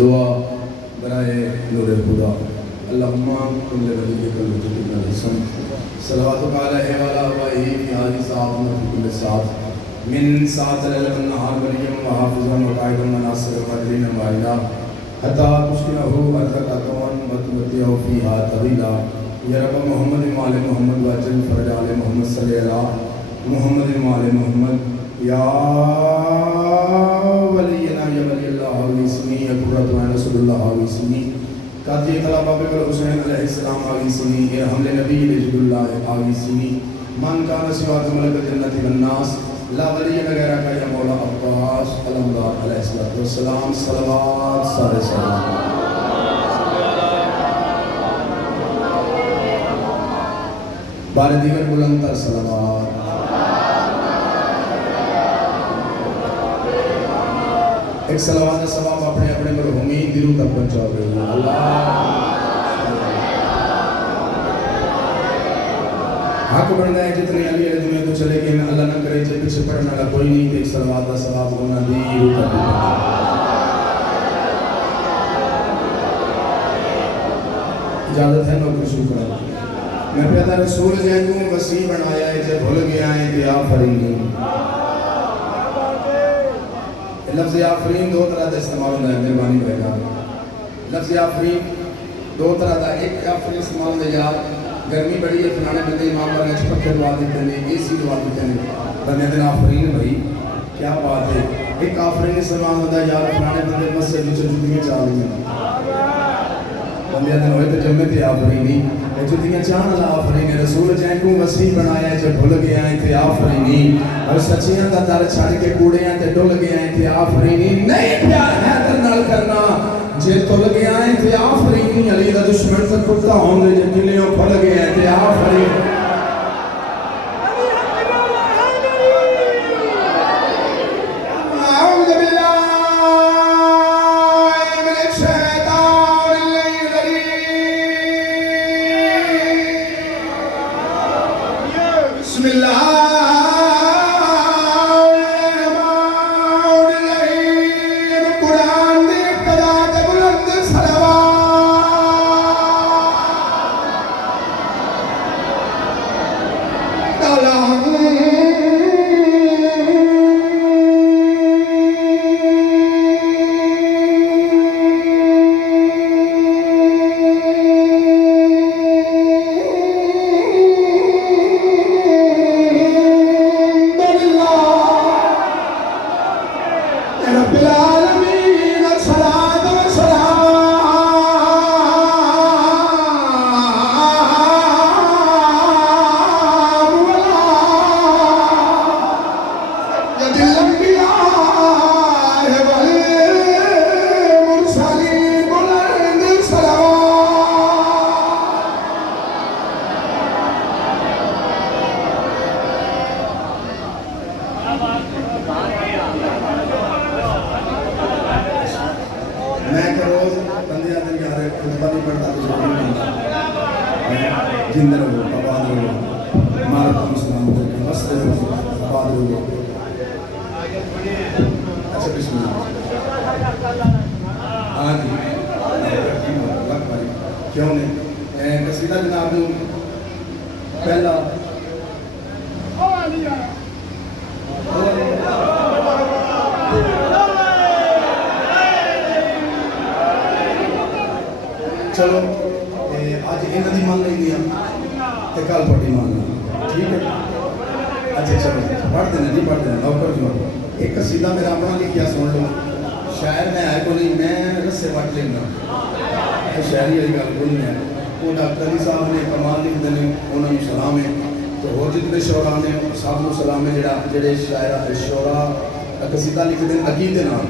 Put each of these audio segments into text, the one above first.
دعا برائے نور خدا اللہم کل ولی کل وجود الحسن صلوات علیہ وعلی آبائہ فی حاضر ساعت و کل ساعت من ساعت لیل النہار ولیم و حافظا و قائدا و ناصر و قدرین وائدہ حتی تشکنہو ارضک اتوان و تمتیہو فیہا طویلا یا رب محمد مال محمد واجل فرج آل محمد صلی اللہ محمد مال محمد یا ولینا یا ولی اللہ علیہ یا قرۃ عین رسول اللہ علیہ قاضی طلب ابو حسین علیہ السلام علیہ ارحم لنبی رسول اللہ علیہ من کان سوا ملک جنت والناس لا ولی غیرک یا مولا عباس علمدار علیہ السلام صلوات سارے سلام بار دیگر بلند تر صلوات ایک صلوات ثواب اپنے اپنے مرحومین دلوں تک پہنچا گئے اللہ حق بننا ہے جتنے علی علیہ دنیا تو چلے گئے اللہ نہ کرے جب پیچھے پڑھنا کا کوئی نہیں ایک صلوات ثواب ہونا دلوں تک اجازت ہے نوکر شکر میں پیدا رسول جہنوں وسیع بنایا ہے جب بھول گیا ہے کہ آفرین لفظ آفرین دو طرح کا استعمال ہوتا ہے مہربانی رہے گا لفظ آفرین دو طرح کا ایک آفرین استعمال ہوتا ہے یار گرمی بڑی ہے فلانے بندے امام پر نیچ پکھے دعا دیتے ہیں اے سی دعا دیتے ہیں بندے دن آفرین بھائی کیا بات ہے ایک آفرین استعمال ہوتا ہے یار فلانے بندے مسجد میں جتیاں چاہ رہی ہیں بندے دن ہوئے تو جمع تھے آفرینی جتیاں چاہن اللہ آفرینی رسول جائن کو وسیع بنایا ہے جب بھول گیا ہے تھے آفرینی اور سچیاں دا در چھڑ کے کوڑیاں تے ڈول گیا ہے تھے آفرینی نہیں پیار ہے در نال کرنا جے تل گیا ہے تھے آفرینی علی دا دشمن سے کتا ہوں دے جب گلیوں پھل گیا ہے تھے آفرینی کیوں نہیں قصیدہ جناب جو پہلا چلو آج انہاں دی مان نہیں دیا تے کل پڑھی ماننا ٹھیک ہے اچھا چلو پڑھ دینا جی پڑھ دینا نوکر جو ایک قصیدہ میرا اپنا لکھیا سن لو شاعر میں آئے کو نہیں میں رسے وٹ لینا شہری والی گل کوئی نہیں ہے وہ ڈاکٹر علی صاحب نے کمال لکھ دینے انہوں نے سلام ہے تو ہو جتنے شعراء نے سب کو سلام ہے جڑے شعراء قصیدہ لکھ دیں عقیدے نال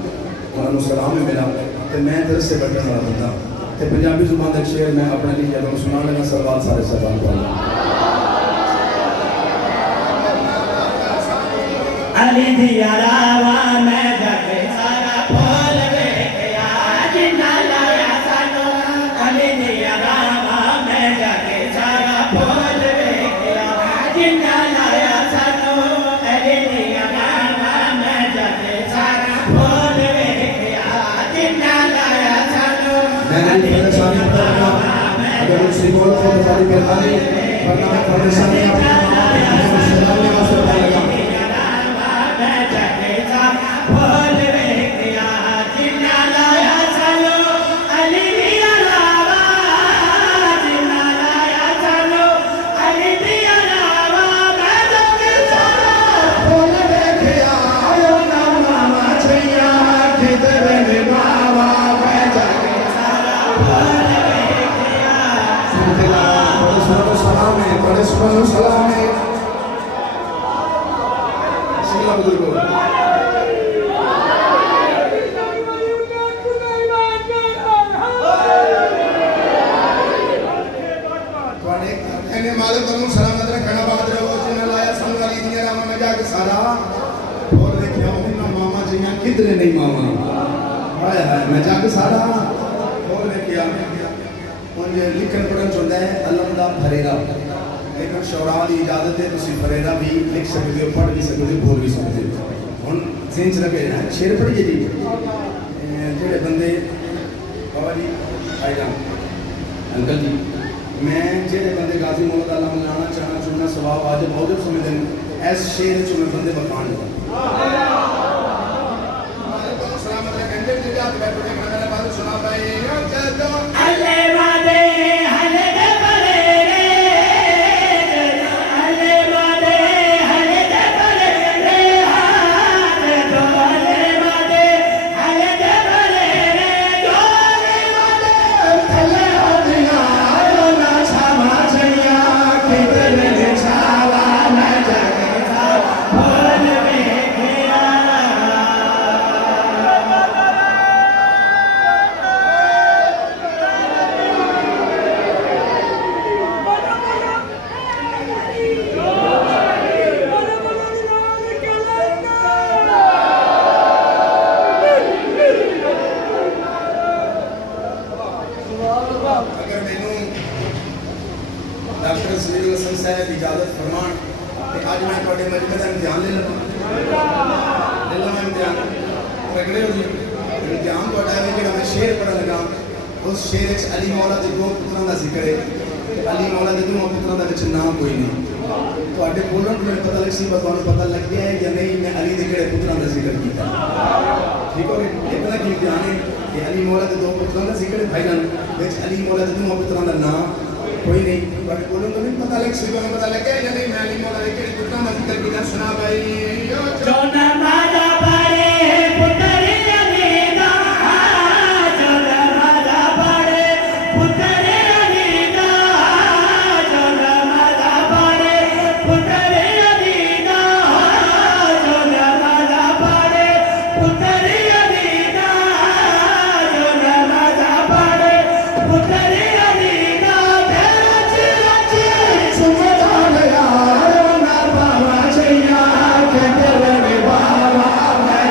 انہوں نے سلام ہے میرا تو میں طرف سے بٹن والا بندہ تو پنجابی زبان کا شعر میں اپنے لیے جب سنا لگا سوال سارے سلام کروں علی دیا راوا میں جگے سارا پھول ویکھیا جنہ لایا سانو علی دیا راوا میں جگے سارا پھول ویکھیا جنہ لایا سانو علی دیا راوا میں جگے سارا پھول ویکھیا جنہ لایا درود سے بول کے بڑی مہربانی ورنہ میں پریشانی اپنے سلام نے واسطے پہ لگا سلام ہے بسم اللہ بزرگو مالک بنو سلامت رکھنا بات رہو جنہ لایا سنگ والی دنیا راما میں جا کے سارا اور دیکھیا انہا ماما جیاں کدرے نہیں ماما ہائے ہائے میں جا کے سارا اور دیکھیا انجھے لکھن پڑھن چندہ ہے علمدہ بھریرہ لیکن شعراء دی اجازت ہے تسی فریدہ بھی لکھ سکتے ہو پڑھ بھی سکتے ہو بھول بھی سکتے ہو ہن زین چ لگے ہیں شعر پڑھیے جی جڑے بندے بابا جی بھائی جان انکل جی میں جڑے بندے غازی محمد اللہ ملانا چاہنا چننا ثواب واجب موجب سمجھ دیں ایس شعر چ میں بندے بخان دوں سلام علیکم کنجر جی آپ بیٹھے ہیں میں نے بات سنا بھائی اللہ وعدے ڈاکٹر سلیل حسن صاحب اجازت فرمان کہ آج میں توڑے مجمع دا امتحان لے لما امتحان رگڑے ہو جی امتحان توڑا ہے کہ میں شعر پڑھا لگا اس شعر اچھ علی مولا دے دو پتران دا ذکر ہے علی مولا دے دو پتران دا بچ نام کوئی نہیں تو آٹے بولن تو میں پتہ لگ سی بات وہاں پتہ لگ گیا ہے یا نہیں میں علی دے کڑے پتران دا ذکر کیتا ٹھیک ہو گئے اتنا کی امتحان ہے کہ علی مولا دے دو پتران دا ذکر ہے بھائی جان بچ علی مولا دے دو پتران دا نام کوئی نہیں بٹ بولوں تو نہیں پتہ لگ سی بات پتہ لگ گیا یا نہیں میں علی مولا دے کڑے پتران دا ذکر کیتا سنا بھائی جو نمازہ پڑھے پتر علیدہ جو نمازہ پڑھے پتر علیدہ جو نمازہ پڑھے پتر علیدہ جو نمازہ پڑھے پتر علیدہ جو نمازہ پڑھے پتر علیدہ تیرا چیرا چیر سمجھا لیا رونا بابا چیا کہ تیرے بابا میں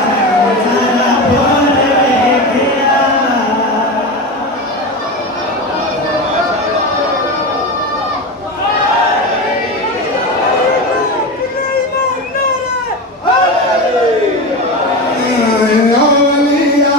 جانا بول گیا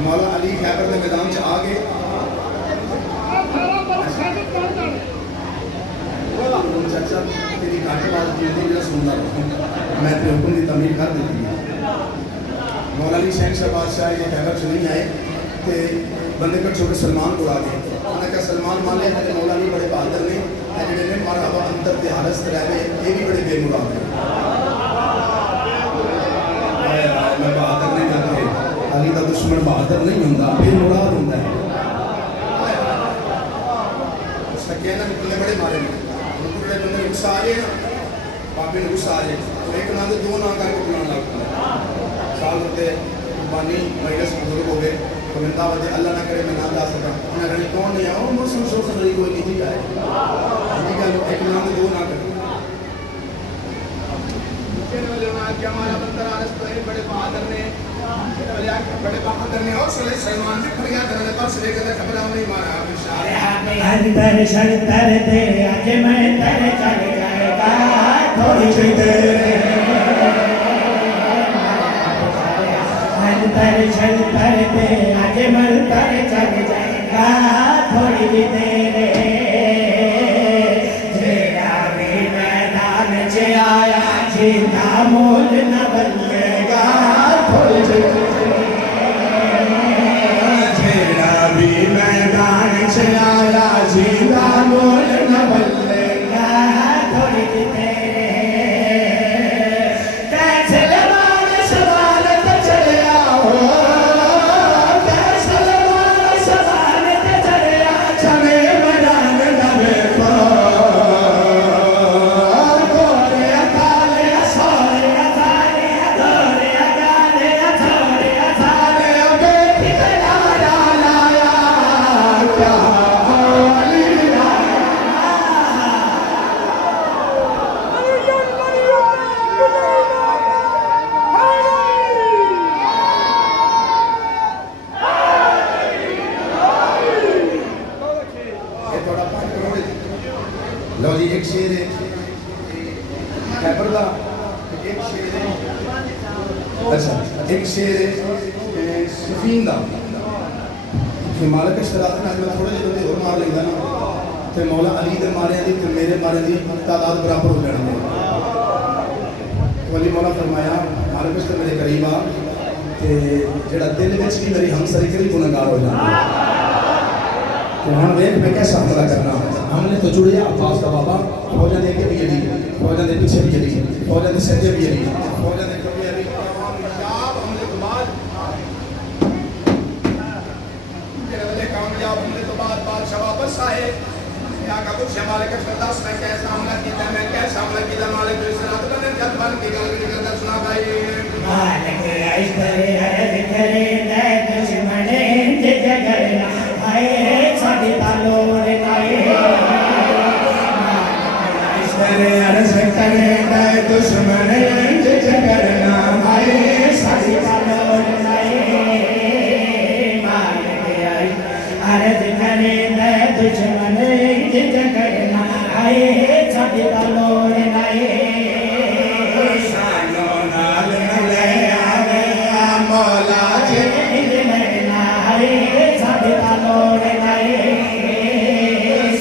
مولا علی خیبر میں میدان سے آگے چاچا تیری کاٹے بات کی تھی میرا سننا میں تے حکم دی تعمیر کر دیتی مولا علی شہن شاہ بادشاہ یہ خیبر سے نہیں آئے کہ بندے کر چھوٹے سلمان کو آگے انہوں نے کہا سلمان مان لے کہ مولا علی بڑے بہادر نے جنہیں نے مرحبا انتر دے حالست رہے یہ بھی بڑے بے مراد ہیں علی کا دشمن بہادر نہیں ہوتا، بے مراد ہوتا ہے۔ سکے نا کلے بڑے مارے ہیں، ان کو بندے غصہ آ جائے نا، بابے نے غصہ آ جائے تو ایک نام دے دو نام کر کے بلانا لگتا ہے۔ سال ہوتے قربانی مجلس بزرگ ہو گئے تو میں دعوت اللہ نہ کرے میں نہ جا سکا، میں کہا کون نہیں آؤ مسلم شوق سے کوئی نہیں جائے، ایک نام دے دو نہ کرے۔ کہ ہمارا بندر آرس تو بڑے بہادر نے، بڑے بہادر نے، اور صلی سلمان نے کھڑیا کرنے پر سلے کے خبر نہیں مارا اندر شنتر دے اج میں تر چل جائے گا تھوڑی سی دیر، اندر شنتر دے اج میں تر چل جائے گا تھوڑی سی دیر، جیڑا بھی میدان چ آیا جیتا مول نہ بنے گا تھوڑی سی دیر، جیڑا بھی میدان چ آیا جیتا مول نہ بنے گا تھوڑی سی دیر، کیسے لمان سوال تے چلیا ہو، کیسے لمان سوال تے چلیا چمے میدان دا ویکھو، گورے اکالے سورے اکالے دورے اکالے تھوڑے اکالے بیٹھ کے لایا لایا کیا علی یہ تھوڑا 5 کروڑ لو جی ایک شیر ہے خیبر دا، ایک شیر ہے اچھا ایک شیر ہے سفین دا کہ مالک اشتراط نے میں تھوڑے جہے اور مار لینا نا تے مولا علی دے مارے دی تے میرے مارے دی تعداد برابر ہو جانے تو علی مولا فرمایا مالک اشتر میرے قریب آ تے جڑا دل وچ بھی میری ہمسری کری گنہگار ہو جاندی تو ہم دیکھ میں کیسا حملہ کرنا، ہم نے تو جڑیا عباس کا بابا، فوجہ دے کے بھی علی، فوجہ دے پیچھے بھی علی، فوجہ دے سجے بھی علی، فوجہ دے کبھی علی، کامیاب حملے تو بعد کامیاب حملے تو بعد بادشاہ واپس آئے، یہاں کا کچھ مالک اشترداس میں کیسا حملہ کیتا میں کیسا حملہ کیتا مالک اشترداس میں جد بن کی گل کرتا سنا بھائی مالک اشتر عرض کرے دے دشمنے تے جگرنا آئے ساڈی تالوڑ لائے، اشتر عرض کرے دے دشمنے تے جگرنا آئے ساڈی تالوڑ لائے، مالک عرض کرے دے دشمنے تے جگرنا آئے ساڈی تالوڑ لائے، سانو نال لے آوے مولا جی لینا آئے ساڈی تالوڑ لائے،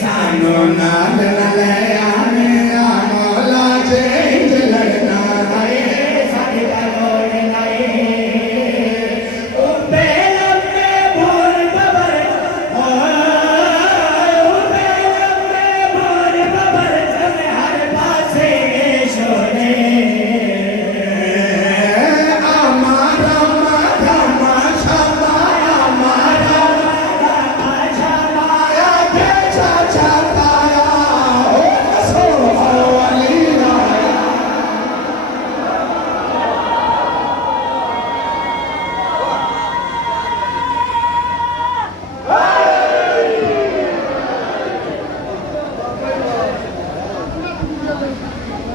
سانو نال لے آوے مولا جی لڑنا آئے ساڈی تالوڑ لائے، اوپے لمبے بھور ببر اوپے لمبے بھور ببر چلے ہر پاسے شورے، آمارا مادھاما شامایا مارا مادھاما شامایا بھیچا چاہتایا او سو علی رایا،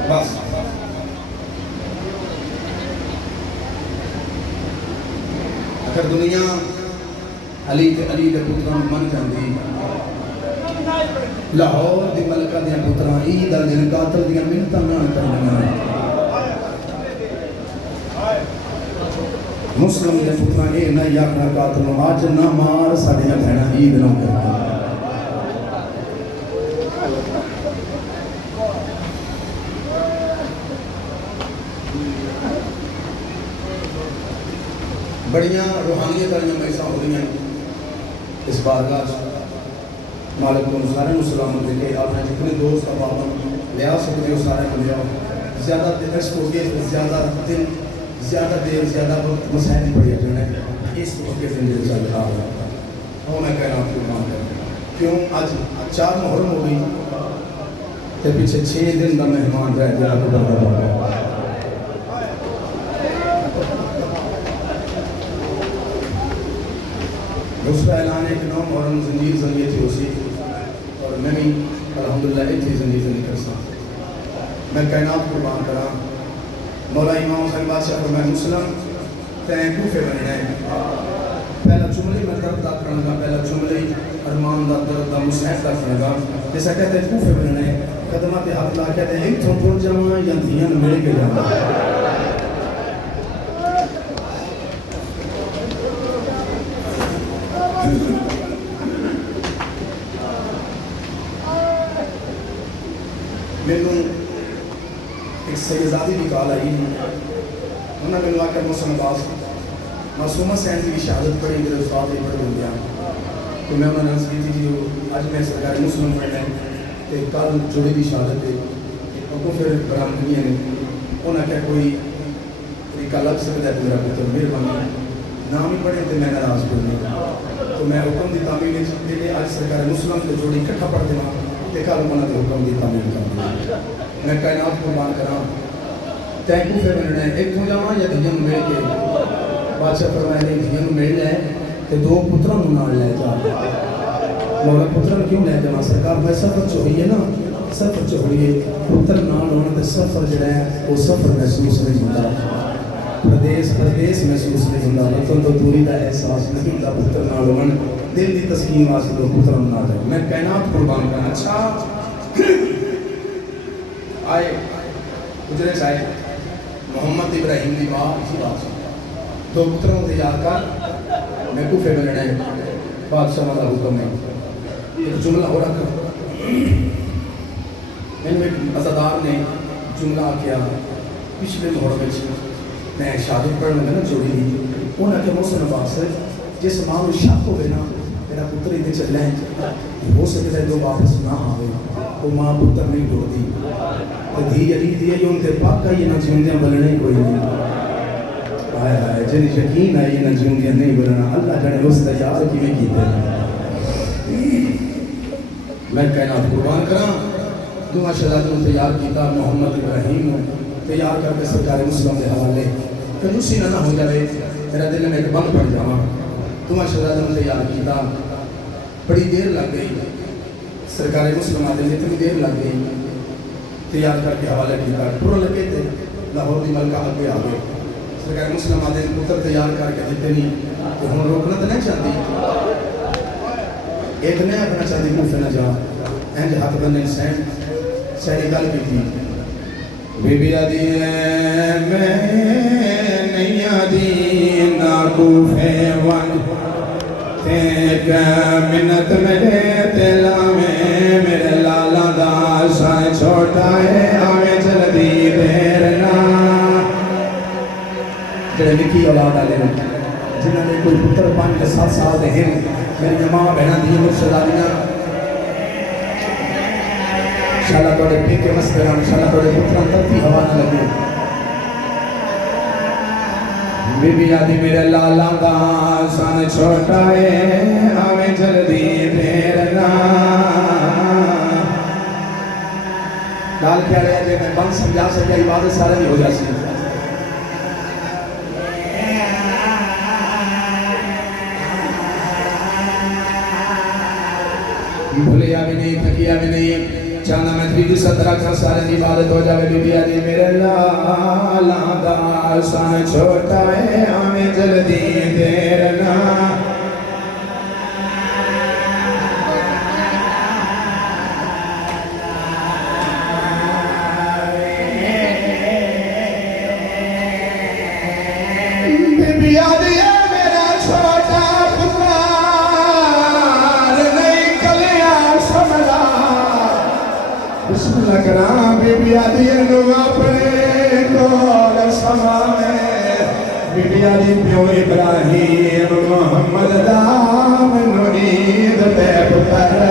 بس اگر دنیا علی دے پتراں من جاندی لاہور دی ملکہ دیاں پتراں عید دے دن قاتل دیاں منتاں نہ کرنیاں، مسلم دے پتراں اے نہ یاکھنا قاتل نو اج نہ مار ساڈیاں بہناں عید نہ کرنا، بڑیاں روحانیت والیاں مجلساں ہو رہی ہیں اس بارگاہ مالک کو سارے مسلمان دے کے آپ نے جتنے دوست احباب لیا سکتے ہو سارے کو لیا، زیادہ دن اس کو زیادہ دن زیادہ دیر زیادہ وقت مسائل نہیں پڑی اپنے اس وقت زندگی چل رہا ہے وہ میں کہنا قربان کر کیوں آج 4 محرم ہو گئی تے پیچھے 6 دن کا مہمان رہ گیا تو بندہ ہو گیا اس کا اعلان ہے کہ 9 محرم زنجیر زنجیر تھی اسی اور میں بھی الحمدللہ اتنی زنجیر زنجیر کرسا میں کائنات قربان کرا مولا امام حسین بادشاہ فرمائے مسلم تین کوفے بننا ہے پہلا جملے میں درد دا کرنا گا پہلا جملے ارمان دا درد دا مسیح دا کرنا گا جیسا کہتے ہیں کوفے بننا ہے قدمات حق لا کہتے ہیں ایک تھوڑ ٹوٹ جاؤں یا دھیان مل کے جاؤں میں نے ایک سیدزادی بھی کال آئی انہوں نے ملوا کر محسن عباس معصومہ سین کی شہادت پڑھی میرے استاد نے پڑھ دیا تو میں انہوں نے عرض کی تھی کہ آج میں سرکاری مسلم پڑھنا ہے کہ کل جوڑے کی شہادت ہے اور کو پھر برامدگیاں نے انہوں نے کہا کوئی طریقہ لگ سکتا ہے میرا پتر مہربانی نام ہی پڑھے تو میں ناراض کرنے تو میں حکم دی تعمیل نے آج سرکاری مسلم کے جوڑی اکٹھا پڑھ دینا دیکھا لوگوں نے حکم دی تعمیل کر دیا میں کائنات قربان کرا تین کوفے بننا ہے ایک ہو جاواں یا دھیان مل کے بادشاہ فرمائے نے دھیان مل جائے کہ 2 پتروں کو نال لے جا مولا پتروں کیوں لے جانا سرکار میں سفر چ ہوئی ہے نا سفر چ ہوئی ہے پتر نال ہونے تے سفر جڑا ہے وہ سفر محسوس نہیں ہوتا پردیس محسوس نہیں ہوتا وطن تو دوری کا احساس نہیں ہوتا پتر نال ہون دل کی تسکین واسطے لوگ پتروں نال جائے میں کائنات قربان کرنا اچھا آئے گجرے صاحب محمد ابراہیم دی ماں اسی بادشاہ 2 پتروں سے یاد کر میں کوفے بننا ہے بادشاہ والا حکم ہے ایک جملہ ہو رکھا میں ایک عزادار نے جملہ کیا پچھلے محرم میں شادی پڑھنے میں نا جوڑی دی انہوں نے کہا محسن عباس جس ماں کو شک ہوئے نا میرا پتر ادھر چلنا ہے ہو سکتا ہے 2 واپس نہ آئے وہ ماں پتر نہیں جوڑ دی دھی علی دی ہے ان کے پاکا یہ نہ جیوندیاں بلنے کوئی نہیں آئے آئے جنہی یقین ہے یہ نہ جیوندیاں نہیں بلنا اللہ جانے اس تیار کی میں کیتے ہیں میں کائنات قربان کرا دعا شہادتوں تیار کیتا محمد ابراہیم تیار کر کے سرکار مسلم کے حوالے کنوسی نہ ہو جائے میرا دل میں ایک بند پڑ جاواں دعا شہادتوں تیار کیتا بڑی دیر لگ گئی سرکار مسلم آدھے اتنی دیر لگ گئی تیار کر کے حوالے کیتا پورا لگے تھے لاہور دی ملکہ آگے آگے سرکار مسلم آدھے پتر تیار کر کے دیتے نہیں تو ہم روکنا تو نہیں چاہتی ایک نیا اپنا چاہتی کوفے نہ جا اینج ہاتھ بننے سینی گل کی تھی بی بی آدھی میں نہیں آدھی نا کوفے ون تیک منت میرے تیلا میں میرے لالا دا سائے چھوٹا ہے آویں جلدی دیرنا جڑے نکی اولاد آلے جنہوں نے کوئی پتر 5-7 سال دے ہیں میری ماں بہنہ دی مرشداریاں انشاءاللہ توڑے پیکے مسکران انشاءاللہ توڑے پتران ترتی ہوا نہ لگے بی بی آدھی میرے لالا دا سان چھوٹا ہے آویں جلدی دیرنا گال کیا رہے جے میں بند سمجھا سکیا عبادت سارے بھی ہو جا سی بھولیا بھی نہیں تھکیا بھی نہیں چاہنا میں تھری صدرہ کا سارے عبادت ہو جاوے بی بی آدھی میرے لالا دا سان چھوٹا ہے آمیں جلدی دیرنا بی بی آدھی میرا چھوٹا پترار نہیں کلیا سمجھا بسم اللہ کرام بی بی آدھی انو اپنے کول سما میں بی بی آدھی پیو ابراہیم محمد دام نورید تے پتر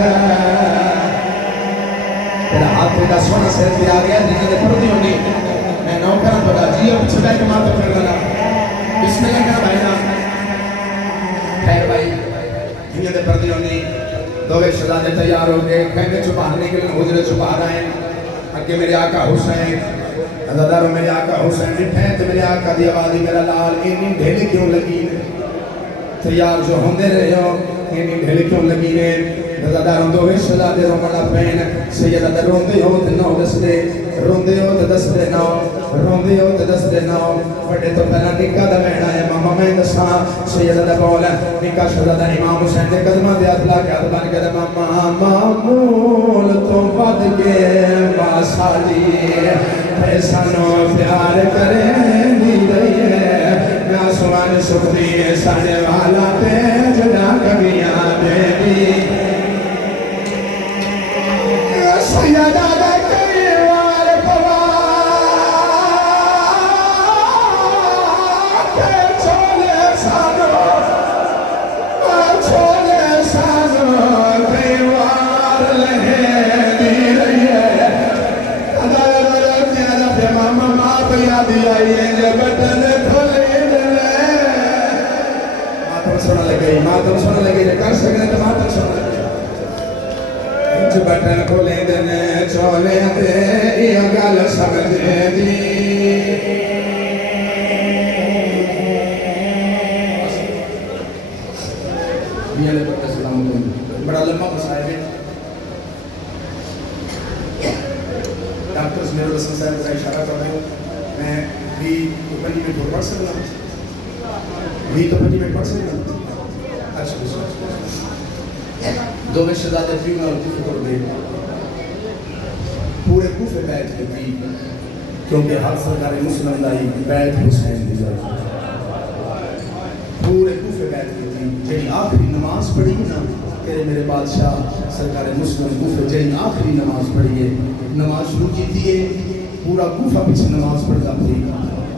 تیرا ہاتھ کا سونا سر پہ آ گیا جنہیں دے پڑھ دی ہونی میں نوکران پڑھا جی اب چھٹائی کے ماتھ پڑھ گنا بسم اللہ کا بھائینا دوے شہزادے تیار ہو گئے کہنے چھپا نکلے حجرے چھپا رہے ہیں اگے میرے آقا حسین عزادارو میرے آقا حسین نٹھے تو میرے آقا دی آوازی میرا لال انہی ڈھیل کیوں لگی نے تیار جو ہوندے رہے ہو انہی ڈھیل کیوں لگی نے عزادارو دوے شہزادے رو مڑا پین سیدہ روندے ہو تے نو دس دے روندے ہو تے دس دے نو روندے ہو تے دس دے نو بڑے تو پہلا نکا دا بہنا ہے ماما میں دساں سیدہ دا بولا نکا شہزادہ امام حسین دے قدمہ دے اطلاع کے ادبان کے ماما معمول تو بد کے باسالی پیسانو پیار کریں دی رہی ہے ناسوان سکری سانے والا تے جدا کبیاں بیبی سیدہ دا کئی وار پوار کے چھولے سانو کئی وار لہے دی رہی ہے ماما ماں پیا دیا یہ بٹن کھولے دلے ماتم سونا لگے کر سکنے تو ماتم سونا لگے جو بٹن کھولے دلے چولے دے یہ گل سمجھے دی بیالے پر السلام علیکم بڑا لمبا مسائب ہے ڈاکٹر سمیرو رسم صاحب کا اشارہ کر رہے ہوں میں بھی تو 5 منٹ پڑھ سکتا ہوں بھی تو 5 منٹ پڑھ سکتا ہوں اچھا دو میں شہزادہ فیوں میں کوفے کر دے پورے کوفے بیٹھ کے بھی کیونکہ ہر سرکار مسلم دائی بیٹھ حسین دی جائے پورے کوفے بیٹھ کے بھی جنہی آخری نماز پڑھی نا تیرے میرے بادشاہ سرکار مسلم کوفے جنہی آخری نماز پڑھی ہے نماز شروع کی تھی پورا کوفہ پیچھے نماز پڑھتا تھی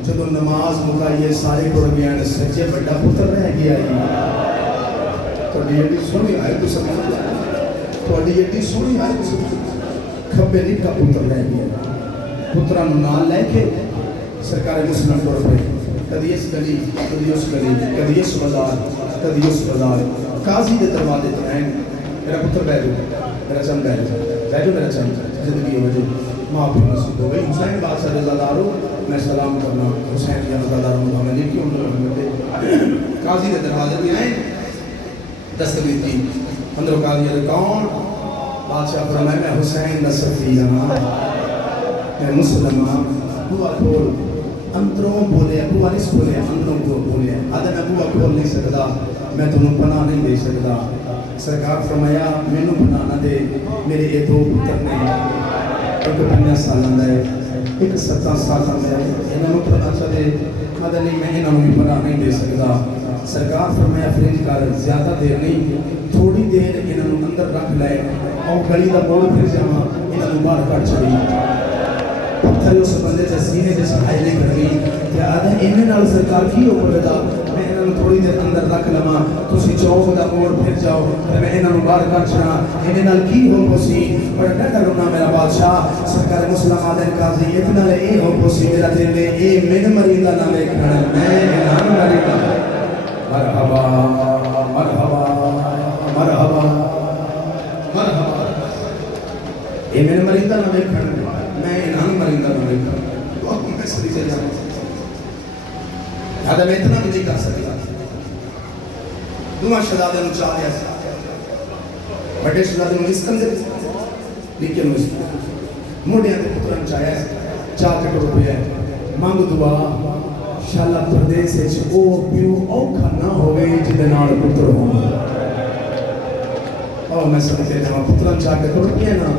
جب نماز مکائیے سارے کو رگیاں نے سچے بڑا پتر رہ گیا ہے تو ڈیٹی سونی آئے تو سمجھ تو ڈیٹی سونی آئے تو سمجھ کھبے نہیں کا پتر رہ گیا پتران نال لے کے سرکار مسلم کو رکھے کدی اس گلی کدی اس گلی کدی اس بازار کدی اس بازار قاضی دے دروازے تے ہیں میرا پتر بیٹھو میرا چند بیٹھو میرا چند زندگی وجہ ماں پہ نصیب ہو گئی حسین بادشاہ رضا دارو میں سلام کرنا حسین یا رضا دارو محمد کیوں قاضی دے دروازے بھی آئے دستگیر کی اندروں قاضی ہے کون بادشاہ فرمائے میں حسین نصفی میں مسلمان بوا کھول اندروں بولے بوا نہیں بولے اندروں بولے آدھے میں بوا کھول نہیں سکتا میں تمہیں پناہ نہیں دے سکتا سرکار فرمایا میں نو پناہ نہ دے میرے یہ دو پتر نے ایک 50 سالہ ہے ایک 17 سالہ ہے انہوں نے پناہ چاہتے آدھے نہیں میں انہوں نے پناہ نہیں دے سکتا سرکار فرمایا فرینج کار زیادہ دیر نہیں تھوڑی دیر انہوں نے اندر رکھ لائے اور گلی دا موڑ پھر جاما انہوں نے باہر کٹ چڑی پتھر اس بندے سے سینے جیسے آئے نہیں کر گئی کہ آدھے انہیں نال سرکار کی اوپر دا میں انہوں نے تھوڑی دیر اندر رکھ لما تو سی چوک دا موڑ پھر جاؤ میں انہوں نے باہر کٹ چڑا انہیں نال کی ہو پوسی اور نہ کرونا میرا بادشاہ سرکار مسلم آدھے قاضی اتنا لے اے ہو پوسی میرا دل نے اے من مریدہ نہ لے کھڑا میں انہوں مریدہ مرحبا مرحبا مرحبا مرحبا اے من مریدہ نہ لے کھڑا میں انہوں مریدہ نہ لے کھڑا تو آپ میں سری سے جانا میں اتنا بھی نہیں کر سکتا دعا شہزادے نو چاہ دیا بڑے شہزادے نو اسکندر لیکن موڑیاں دے پتران چاہیا چاہ کے ٹوٹ پیا مانگ دعا شالا پردیس ہے او پیو اوکھا نہ ہوئے جدے نال پتر ہوں اور میں سمجھے جہاں پتران چاہ کے ٹوٹ پیا نا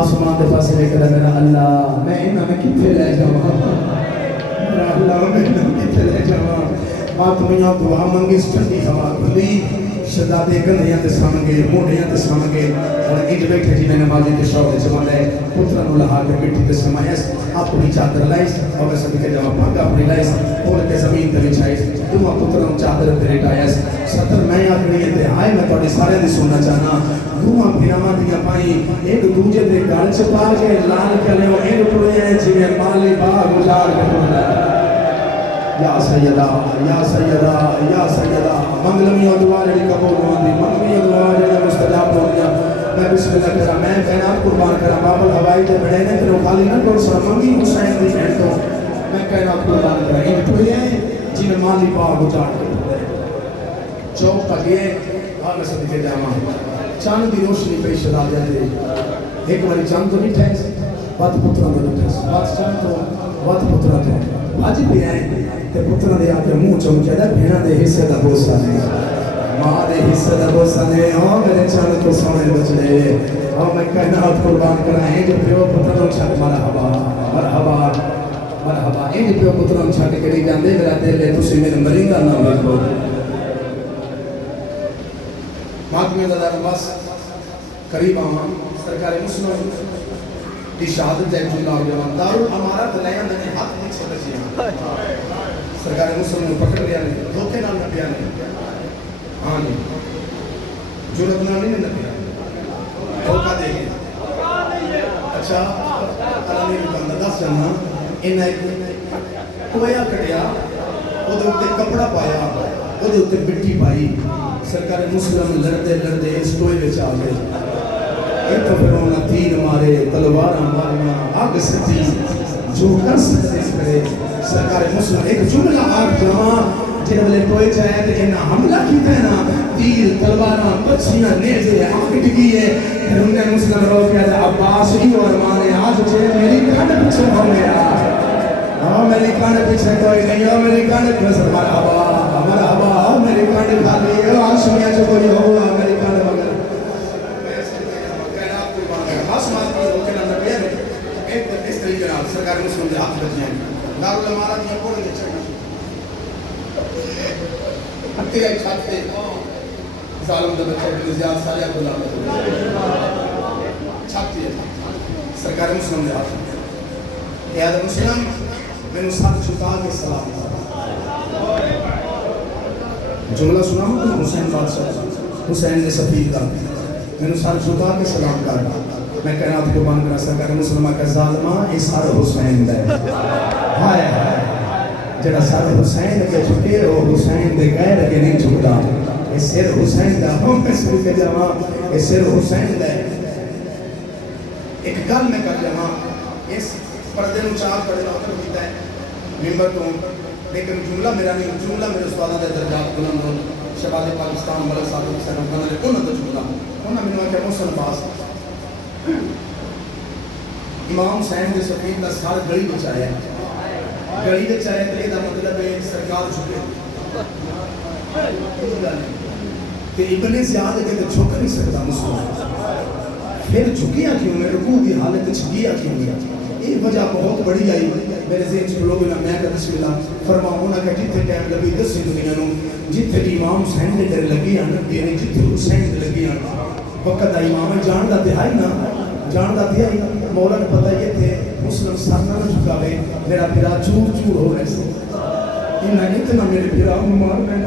آسمان دے پاسے لے کر میرا اللہ میں انہاں میں کتنے لے جاؤں اللہ میں کتنے لے جاؤں بات میاں دعا منگی سٹھنڈی ہوا کھلی شہزادے گندیاں تے سامنے موڑیاں تے سامنے اور انج بیٹھے جی میں نمازی کے شوق جوان ہے پترا نو لہا کے مٹی تے سمایس اپنی چادر لائس اور میں سب کے جواب پاک اپنی لائس اور کے زمین تے بچھائیس دعا پترا نو چادر تے لٹایس ستر میں اپنی تے آئے میں تھوڑی سارے دی سننا چاہنا دعا پیراواں دیاں پائی ایک دوجے دے گل چ پا کے لال کلیو ایک ٹرے جی میں مالی باغ اجاڑ کے یا سیدہ یا سیدہ یا سیدہ منگلمی دعا جڑی قبول ہوندی منگلمی دعا جڑی مستجاب ہوندی بسم اللہ کرا میں کائنات قربان کرا باب الہوائی تے بڑے نے تیرو خالی نہ کر سر منگی حسین دی بہن تو میں کائنات قربان کرا ان ٹوئے ہیں جن مالی باغ اجاڑ کے چوک پا گئے آگے صدقے جامع چاند دی روشنی پہ شدا دیا دے ایک باری چاند تو نہیں ٹھیک بات پترہ دے لٹھے بات چاند تو بات پترہ تو آج بھی آئیں تے پترہ دے آتے منہ چمکے دا بھینا دے حصے دا بوسا نہیں ماں دے حصے دا بوسا نہیں میرے چاند کو سونے بچنے میں کائنات قربان کرائیں جو پیو پترہ چھٹ مرحبا مرحبا مرحبا جو پیو پترہ چھٹ کے نہیں جاندے میرا دل لے تسی میرے مرینگا نہ بیٹھو محکمہ دادار عباس قریب آمان سرکار مسلم کی شہادت جائے جملہ اور جوان دارو ہمارا دلائیاں نے حق نہیں چھے بچیاں سرکار مسلم نے پکڑ لیا نہیں دھوکے نام نبیاں نہیں ہاں نہیں جرت نام نہیں نبیاں دھوکہ دے گئے اچھا اللہ نے بندہ دس جانا انہیں ایک کویا کٹیا وہ دے اتے کپڑا پایا وہ دے اتے بٹی پائی سرکار مسلم لڑتے لڑتے اس ٹوئے بچ آ گئے ایک تو پھر انہوں تیر مارے تلوار مارنا آگ ستی جو کر سکتے اس کرے سرکار مسلم ایک جملہ آگ جہاں جنہوں نے ٹوئے چاہے کہ انہا حملہ کیتا ہے نا تیر تلوارہ پچھیاں نیزے آگ ڈگی ہے پھر انہوں نے مسلم رو کیا تھا عباس ہی اور مانے آج چھے میری کھڑ پچھے ہو گیا میری کھڑ پچھے کوئی نہیں ہو میری کھڑ پچھے مرحبا میری کھڑ خالی ہے آسمیاں جو کوئی ہوا میری کھڑ وغیر آسمان کی روکے نہ نبیہ نے ایک در اس طریقے نال سرکار مسلم دے ہاتھ بچ جائیں دارالعمارہ دیا پوڑے دے چڑھنا ہتے آئی چھاتے ظالم دے بچے بن زیاد سالیہ کو لامت چھاتے سرکار مسلم دے ہاتھ یاد مسلم میں نے ساتھ چھتا کے سلام جملہ سنا ہوں حسین بادشاہ حسین نے سفید کا میں نے ساتھ چھتا کے سلام کر میں کائنات کو بان کرا سرکار مسلمہ کا ظالمہ اس سار حسین دے ہائے ہائے جڑا سار حسین کے چھکے وہ حسین دے غیر کے نہیں چھکتا اس سر حسین دا ہم میں سر کے جمع اس سر حسین دے ایک گل میں کر جمع اس پردے نو چار پردے نو اتر ہوتا ہے ممبر تو لیکن جملہ میرا نہیں جملہ میرے استادہ دے درجات بلند ہو شباب پاکستان ملک صاحب حسین افغان علیہ انہوں نے جملہ انہوں نے کہا محسن باس امام حسین دے سفید کا سار گڑی بچایا گڑی بچایا تو یہ مطلب ہے سرکار جھکے کہ ابن زیاد ہے کہ جھک نہیں سکتا مسلم پھر جھکیا کیوں میں رکوع کی حالت چھگیا کیوں میں ایک وجہ بہت بڑی آئی میرے ذہن سے لوگ نہ میں کہا بسم اللہ فرماؤں کہ جتنے ٹائم لگی دسی دنیا نو جتنے امام حسین دے در لگی ہیں یعنی جتنے حسین دے لگی ہیں وقت امام جان دا دہائی نا جان دا دہائی مولا نے پتہ یہ تھے مسلم سارنا نہ جھکا گئے میرا پھرا چور چور ہو رہے سے انہیں اتنا میرے پھرا مار میں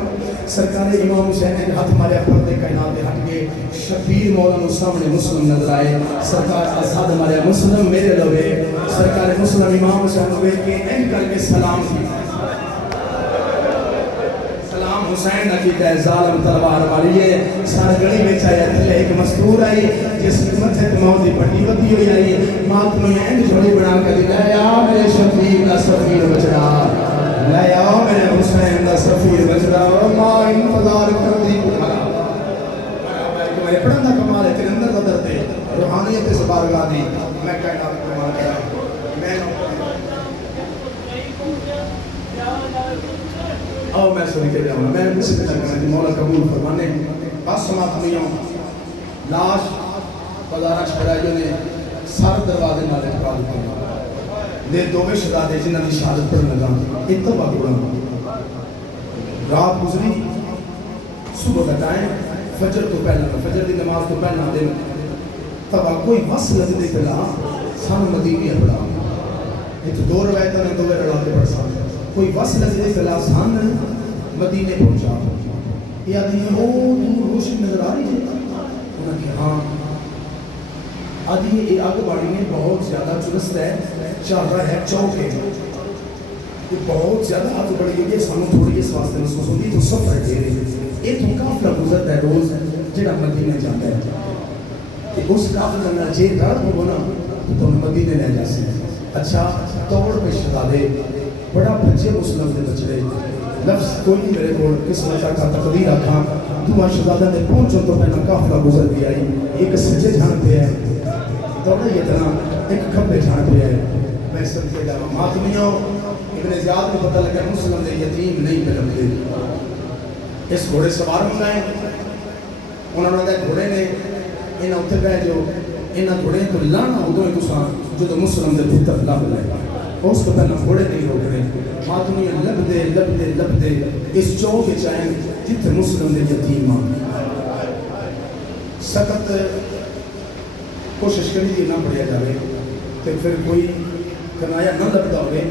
سرکار امام حسین نے ہاتھ مارے پردے کائنات دے ہٹ گئے شبیر مولا نے سامنے مسلم نظر آئے سرکار آزاد مارے مسلم میرے لوے سرکار مسلم امام حسین ہوئے کہ این کر کے سلام کی سلام حسین نہ کیتا ہے ظالم تلوار ماری ہے سار گڑی میں چاہیا تھے ایک مستور آئی جس حکمت ہے موت دی بڑی بدی ہوئی آئی مات میں این جھوڑی بنا کر دیا یا میرے شبیر کا سفیر بچڑا لیا میرے حسین دا سفیر بچڑا ماں انتظار کر دی میں پڑھن دا کمال ہے تیرے اندر دا درد ہے روحانیت سے بارگاہ دی میں کہنا کمال کرا میں آؤ میں سنی کے جاؤں میں مسجد میں کرنا کہ مولا قبول فرمانے بس سماعت میوں لاش بازارہ چھڑائیوں نے سار دروازے نالے پرال کرنا دے دووے شہزادے جنہ دی شہادت پر لگا اتبا گوڑا رات گزری صبح کا ٹائم فجر تو پہلا فجر دی نماز تو پہلا دن تبا کوئی وص لگ دے تلا سان مدینی پڑھا یہ تو دو روایتوں نے دوے رڑاتے پڑھ سکتے کوئی وصل لگے فلا سان مدینے پہنچا یہ آدھی ہے او دور روشن نظر آ رہی ہے انہوں نے کہا ہاں آدھی یہ آگ باڑی میں بہت زیادہ چرست ہے چاہ رہا ہے چوک ہے یہ بہت زیادہ آگ بڑی ہوگی سانوں تھوڑی اس واسطے محسوس ہوگی تو سفر دے رہے یہ تو کافلا گزرتا ہے روز جڑا مدینے جاتا ہے اس قافلے میں جے رات ہو نا تو مدینے لے جا سی اچھا توڑ پہ شہزادے بڑا بچے مسلم دے بچڑے لفظ کوئی نہیں میرے کو قسمت کا تقدیر آکھاں دعا شہزادہ نے پہنچو تو پہنا قافلہ گزر دیا ایک سجے جھان پہ ہے توڑے یہ طرح ایک کھمبے جھان پہ ہے میں سب کے جاؤں ماتمیوں ابن زیاد کو پتہ لگا مسلم دے یتیم نہیں پہ لگتے اس گھوڑے سوار منگائیں انہوں نے گھوڑے نے انہاں اتھے پہ جو انہاں گھوڑے تو لانا ہو دوئے تساں جو تو مسلم دے پتر لب لے اس کو پہنا گھوڑے نہیں روک رہے ماتمی لب دے اس چوک کے چاہیں جتنے مسلم دے یتیم آن سخت کوشش کری دی نہ پڑیا جاوے تو پھر کوئی کنایا نہ لبدا ہوئے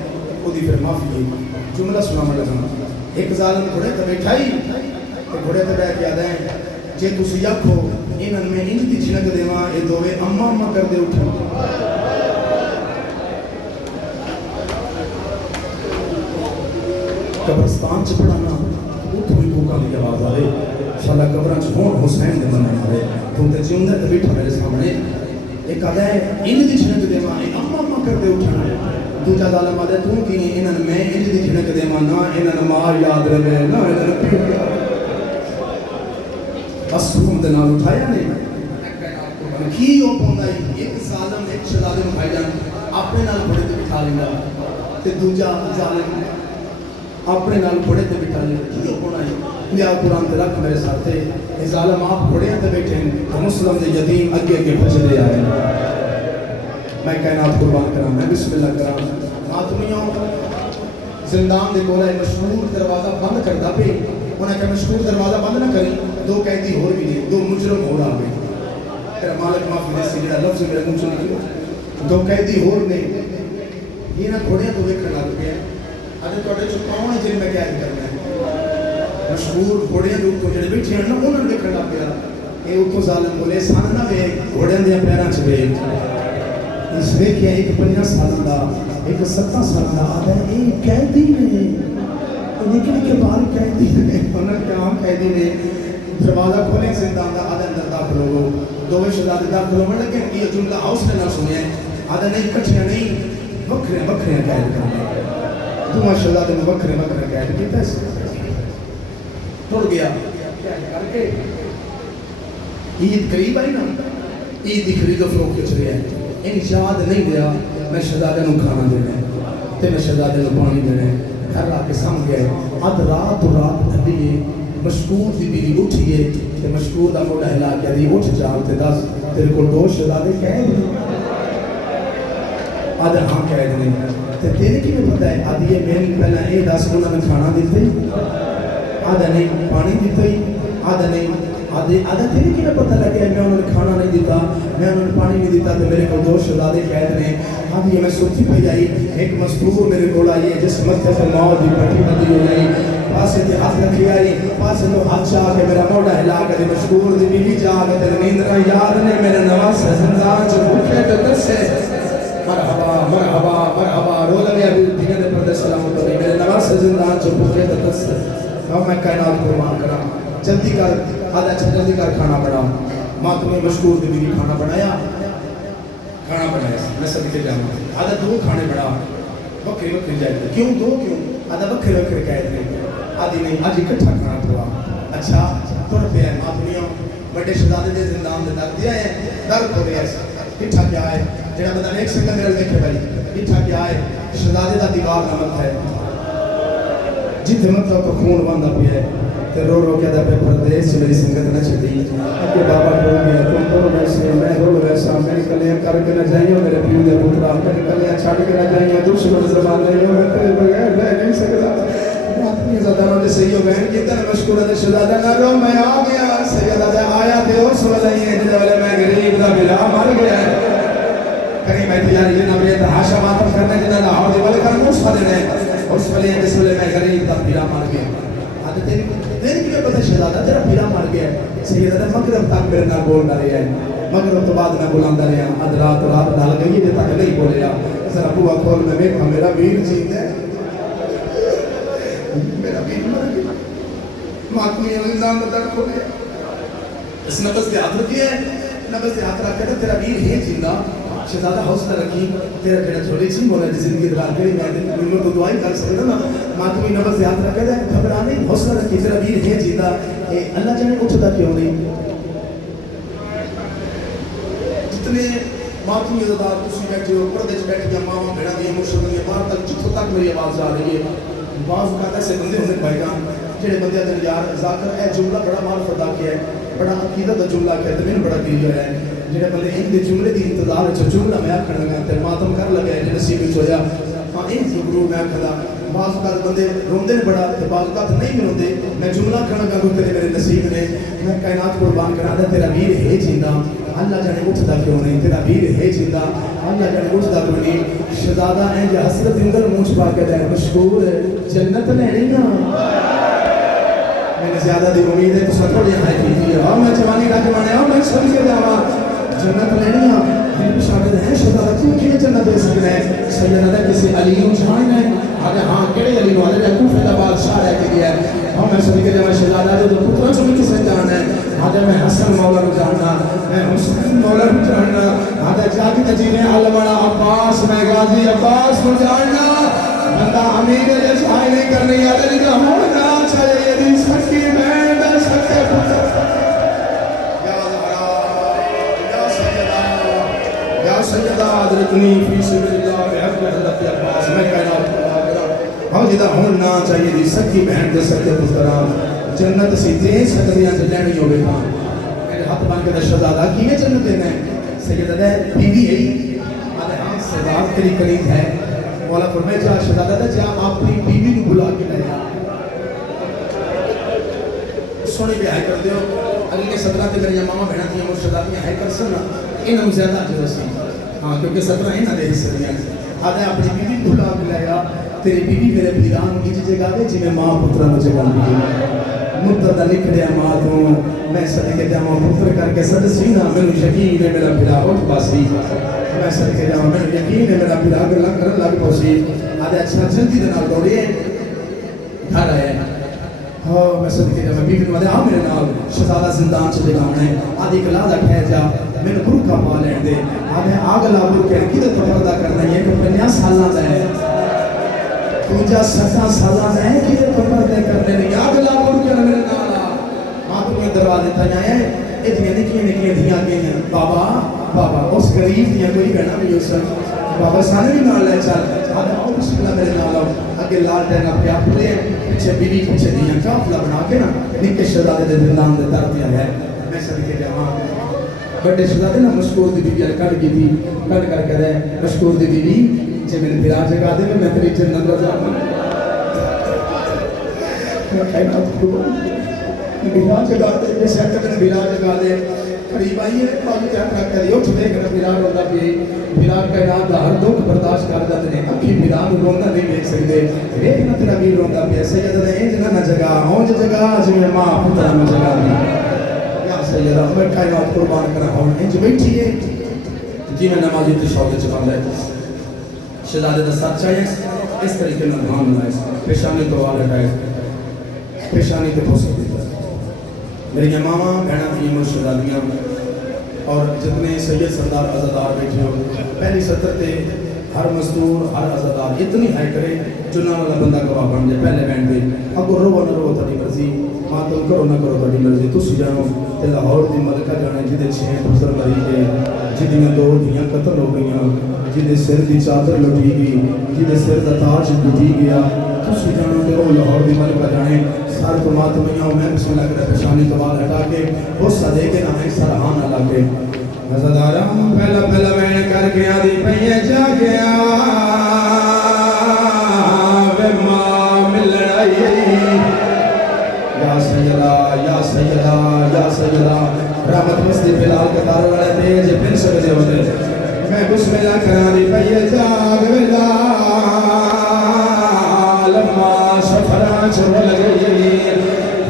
وہ دی پھر معافی ہے جملہ سناما لگا ایک ظالم گھوڑے تے بیٹھائی تو گھوڑے تے بیٹھ کے آدھا ہے جے تسی یکھو انہاں میں انج دی جھنک دیواں اے دووے اما اما کر دے اٹھو قبرستان چ پڑھانا اتھوں ہی کوکا دی آواز آئے شالا قبراں چ ہون حسین دے بننے والے تم تے جیوندے تے بیٹھا میرے سامنے ایک آدھا ہے انج دی جھنک دیواں اے اما اما کر دے اٹھنا دوجا ظالم آدھا تو کی انہاں میں انج دی جھنک دیواں نہ انہاں ماں یاد رہے نہ انہاں پیو یاد بس روم دے نال اٹھایا نہیں کی ہو پوندا ایک ظالم ایک شہزادے نوں بھائی جان اپنے نال گھوڑے تے بٹھا لیندا تے دوجا ظالم اپنے نال گھوڑے تے بٹھا لیندا کی ہو پونا ہے لیا قرآن تے رکھ میرے ساتھ اے ظالم آپ گھوڑے تے بیٹھے ہیں مسلم دے یتیم اگے اگے بچدے آئے میں کائنات قربان کراں میں بسم اللہ کراں ماتمیوں زندان دے کول مشہور دروازہ بند کردا پے انہاں کہ مشہور دروازہ بند نہ کری دو قیدی اور بھی نہیں دو مجرم اور آ گئے تیرا مالک معافی دے سی جڑا لفظ میرے منہ چوں نکلے دو قیدی اور نے یہ نہ گھوڑیاں تو ویکھن لگ پیا اج تواڈے چوں کون ہے جن میں قید کرنا ہے مشہور گھوڑیاں دے اوپر جڑے بیٹھے ہیں نا انہاں نوں ویکھن لگ پیا اے اوتھوں ظالم بولے سن نہ ویکھ گھوڑیاں دے پیراں چ ویکھ اس ویکھیا ایک 50 سال دا ایک 70 سال دا آدھا اے قیدی نے نکل کے باہر قیدی نے انہاں کام قیدی نے دروازہ کھولے زندان دا آدھا اندر داخل ہو دوویں شہزادے داخل ہو لگے یہ جملہ حوصلے نال سنیا آدھا نہیں کٹھیاں نہیں وکھرے وکھرے قید کرنے دوواں شہزادے نے وکھرے وکھرے قید کیتا ٹر گیا کر کے عید قریب آئی نا عید دی خرید و فروخت چ رہیا ان یاد نہیں دیا میں شہزادے نوں کھانا دینا تے میں شہزادے نوں پانی دینا گھر آ کے سمجھ گئے اد رات ڈھلی مشکور دی بیوی اٹھیے تے مشکور دا موڈا ہلا کے دی اٹھ جا تے دس تیرے کو دو شہزادے قید آدھا ہاں قید نے تے تیرے کی میں پتہ ہے آدھی یہ میں پہلے اے دس انہاں نے کھانا دیتے آدھا نہیں پانی دیتے آدھا نہیں آدھا تیرے کی میں پتہ لگیا میں انہوں نے کھانا نہیں دیتا میں انہوں نے پانی نہیں دیتا تو میرے کو دو شہزادے قید نے آدھی میں سوچی پہ جائی ایک مزدور میرے کو آئی ہے جس متھے سے موت دی پٹی بندی ہو جائی پاسے تے ہاتھ رکھی آئی پاسے تو ہاتھ چاہ کے میرا موڈا ہلا کے مشکور دی بیوی چاہ کے تیرے نیندرہ یاد نے میرے نواز سے زندان چو بھوکے تو درسے مرحبا مرحبا مرحبا رو لگے ابھی دیگر نے پردے سلام ہوتا نہیں میرے نواز سے زندان چو بھوکے تو درسے اب میں کائنات قربان کرا جلدی کر آدھا اچھا جلدی کر کھانا بنا ماں تمہیں مشکور دی بیوی کھانا بنایا میں صدقے جاؤں آدھا دو کھانے بنا وکھرے وکھرے جائے کیوں دو کیوں آدھا وکھرے وکھرے قید نہیں آدھی نہیں آج اکٹھا کھانا تھوڑا اچھا تھوڑا پہ ہے ماتمیوں بڑے شہزادے دے زندان دے در دیا ہے در کھو گیا اٹھا کیا ہے جڑا بندہ ایک سیکنڈ میرے دیکھے بھائی اٹھا کیا ہے شہزادے دا دیوار نمک ہے جتنے مطلب تو خون باندھا پیا ہے تے رو رو کے دا پہ پردیس سے میری سنگت نہ چلی اگے بابا رو گیا تم تو ویسے میں رو ویسا میری کلیاں کر کے نہ جائیو میرے پیو دے پترا میری کلیاں چھڑ کے نہ جائیو دشمن زبان نہیں میں تیرے بغیر رہ نہیں سکتا اپنی زداروں نے سیو بہن کی طرح مشکور ہے شہزادہ نہ رو میں آ گیا سیدہ آیا تے اور سو لئی ہے جے والے میں غریب دا بلا مر گیا کریم ہے یار یہ نہ میرے تحاشا بات کرنے جنہ لاہور دے والے کر موسا دینے اس والے جس والے میں غریب دا بلا مر گیا تیری کیا پتہ شہزادہ تیرا پیرا مر گیا سیدہ مغرب تک میرے نال بول نہ رہا ہے مغرب تو بعد میں بلاندا رہا اد رات ڈال گئی جے تک نہیں بولیا ذرا بوا کھول میں ویکھا میرا ویر جیتا ہے میرا ویر مر گیا ماتمی الزام دا در کھولیا اس نے بس یاد رکھیا ہے نبض ہاتھ رکھ کے تیرا ویر ہے زندہ شہزادہ حوصلہ رکھی تیرا جڑا چھوڑی سی مولا دی زندگی درار کری میں دل کو دعائی کر سکتا نا ماں تمہیں نبض ہاتھ رکھ کے گھبرا نہیں حوصلہ رکھی تیرا ویر ہے زندہ اللہ جانے اٹھتا کیوں نہیں جتنے ماتمی عزدار تسی بیٹھے ہو پردے چ بیٹھ گیا ماں بھیڑا دی مرشد دی باہر تک جتوں تک میری آواز آ رہی ہے بعض اوقات ایسے بندے ہوندے بھائی جان جڑے بندے دل یار ذاکر اے جملہ بڑا معرفت دا کیا ہے بڑا عقیدت دا جملہ کیا ہے تے مینوں بڑا گری ہویا ہے جڑے بندے ان دے جملے دی انتظار وچ جملہ میں آکھن لگا تے ماتم کر لگا ہے نصیب وچ ہویا ہاں ان ضرور میں کھدا بعض اوقات بندے روندے نے بڑا تے بعض اوقات نہیں بھی روندے میں جملہ کھڑا گا کوئی میرے نصیب نے میں کائنات قربان کرا دا تیرا ویر ہے زندہ اللہ جانے اٹھتا کیوں نہیں تیرا ویر ہے زندہ اللہ جانے اٹھتا کیوں نہیں شہزادہ ہیں جو حسرت اندر منہ چھپا کے دے مشکور جنت لینی نا میں نے زیادہ دی امید ہے تو سب تھوڑی ہائی کیجیے اور میں جوانی کا جوانے اور میں سب کے جاوا جنت لینی نا میرے شاگرد ہیں شہزادہ کیوں کیے جنت دے سکتے ہیں سیدنا کسی علی نو جان ہے آگے ہاں کیڑے علی نو آدھے کوفے دا بادشاہ رہ کے گیا ہے اور میں سب کے جاوا شہزادہ جو پتروں سے بھی کسے جان ہے آدھے میں حسن مولا کو جاننا میں حسین مولا کو جاننا آدھے جاتی تجینے علمانا عباس میں غازی عباس کو جاننا بندہ امید ہے جیسے آئی نہیں کرنی آدھے لیکن ہونا چاہیے یہ دی سکی میں سکے پتر یا زہرا یا سیدہ یا سیدہ حضرتنی فی سبیل اللہ بحق حضرت عباس میں کائنات ہاں جدہ ہونا چاہیے دی سکی بہن دے سکے پتران جنت سیدھے سکریاں سے لینی ہوئے تھا میرے ہاتھ بان کے در شہزادہ کیے جنت دینا ہے سیدہ دے بیوی ہے آدھے ہاں سیدات تیری قریب ہے مولا فرمائے جا شہزادہ دے جا اپنی بیوی کو بلا کے لے سونی بھی آئے کر دیو علی کے 17 تے میری ماما بہنا تھی مرشداتیاں ہے کر سنا انہوں زیادہ جو رسی ہاں کیونکہ 17 ہی نہ دے سکریاں آدھے اپنی بیوی کو بلا کے لے تیری بیوی میرے بھیران کی جگہ دے جی میں ماں پترہ مجھے گا مددہ لکھ دیا ماں تو میں صدقے جامع پتر کر کے صد سینہ میں یقین ہے میرا بھیرا اٹھ باسی میں صدقے جامع میں یقین ہے میرا بھیرا اگر لگ کر لگ پوسی آدھے اچھا جلدی دنال دوڑی ہے گھر آئے ہاں میں صدقے جامع بیوی نے آدھے میرے نال شہزادہ زندان چلے گا انہیں آدھے کلادہ کھہ جا میں نے گروہ کا پا لین دے آدھے آگ لابر کے کی تو پردہ کرنا ہے کہ 50 سالہ ہے تجھا 17 سالہ ہے کہ تو پردہ کرنے لگی آگ لابر کے میرے نالا ماں تمہیں دروازے تھا ہے اتنی نکیاں دھیاں گئی ہیں بابا اس غریب دیا کوئی کہنا بھی یوسف بابا سانے بھی نال لے چل آدھا آؤ بسم اللہ میرے نالا اگے لال ٹینگا پہ آپ لے پیچھے بیوی پیچھے دیا کافلہ بنا کے نا نکے شہزادے دے دلان دے در دیا ہے میں صدقے جاواں بڑے شہزادے نا مشکور دی بیوی کٹ کی تھی کٹ کر کے رہے مشکور دی بیوی جے میں نے بھیرا جگہ دے میں تیری جنت رضا میں کائنات کو بھیرا جگہ دے میں سیکٹر میں بھیرا جگہ دے قریب آئی ہے باقی کیا کر کے اٹھ دے کر بھیرا روندہ بھی بھیرا کائنات دا ہر دکھ برداشت کر جاتے ہیں اکھی بھیرا روندہ نہیں دیکھ سکتے دیکھنا تیرا بھی روندہ بھی سیدہ نے انج نہ جگہ اونج جگہ جی میں ماں پترہ میں جگہ دی یا سیدہ میں کائنات قربان کرا ہوں انج بیٹھی ہے جی میں نمازی تشاہد چکا لے شہزادے دا ساتھ چاہیے اس طریقے میں دھان لائے پیشانی تو آل ہٹائے پیشانی تے پھوسک دیتا میری ماما بہنا تھی مرشداتیاں اور جتنے سید سردار عزادار بیٹھے ہو پہلی سطر تے ہر مزدور ہر عزادار اتنی ہائی کرے جنہاں والا بندہ گواہ بن جائے پہلے بینڈ پہ اگر رو نہ رو تاری مرضی ہاں تم کرو نہ کرو تاری مرضی تو سی جانو تے لاہور دی ملکہ جانے جدے 6 پتر مری گئے جدیاں 2 دھیاں قتل ہو گئیاں جدے سر دی چادر لٹی گئی جدے سر دا تاج ٹوٹی گیا تو سی جانو تے او لاہور دی ملکہ جانے سار تو ماتمیاں میں بسم اللہ کرے پیشانی تو بال ہٹا کے غصہ دے کے نہ ایک سرحان نہ لگے عزادارہ پہلا میں کر کے آدھی پہیے جا گیا وے ماں ملن آئی یا سیدہ یا سیدہ یا سیدہ رحمت مستی بلال کے دار والے تیج پھر سکتے ہوتے میں بسم اللہ کرا دی پہیے جاگ ویلا لما سفرہ چھوڑ لگئی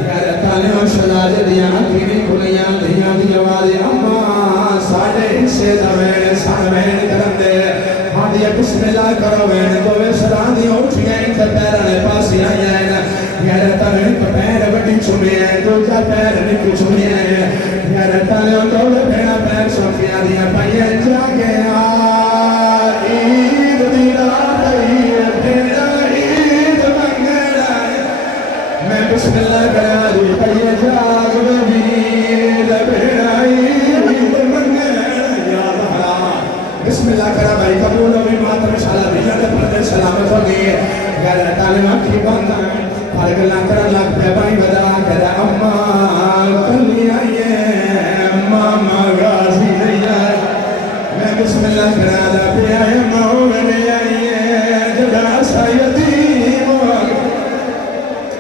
غیرتانیوں شداد دیا اکیلی کھلیاں دھیاں دی آوازی اما ساڑھے حصے دوین سانوین کرم دے ہاں دیا بسم اللہ کرو وین دوے سران دی اٹھیاں انتے پیرانے پاسی آئیاں غیرت نے پیر بڑی چومے دوجا پیر نہیں چومے غیرت نے دو بھیڑا پیر سوکھیا دیا پائیے جا گیا عید دی رات عید بھیڑا عید منگڑا میں بسم اللہ کرا دی پائیے جاگ بید بھیڑا عید منگڑا یا بہرا بسم اللہ کرا بھائی قبول ہوئی ماتم شالا بھیجا دے پردے سلامت ہو گئی غیرت نے آنکھی بندہ پھر گلا کرا لگ پہ بھائی بدا کرا اماں کلی آئیے ماما غازی نہیں آئے میں بسم اللہ کرا دا پہ آئے مومن آئیے جدا سا یتیم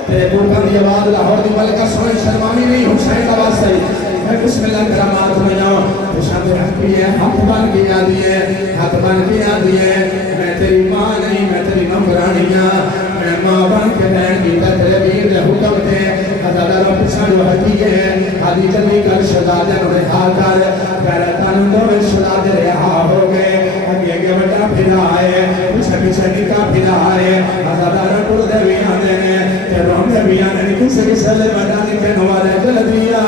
تیرے بوکان دی آواز لاہور دی ملکہ سوئے شرمانی نہیں حسین کا باز صحیح میں بسم اللہ کرا مات میں جاؤں پشاند رکھ بھی ہے ہاتھ بن کے آدھی ہے ہاتھ بن کے آدھی ہے میں تیری ماں نہیں میں تیری نمبرانیاں میں ماں بن کے بہن کی تیرے بیر دے حکم دے حضادہ رو پچھان جو حقی ہے حدی جلوی کر شہزادے رو رہا کر غیرتان دو میں شہزادے رہا ہو گئے اگے اگے بٹا پھر آئے پچھے پچھے نکا پھر آئے حضادہ رو ٹر دے بھی آنے نے تیروں دے بھی آنے کسے کسے لے بڑا نکے نوارے جل دیا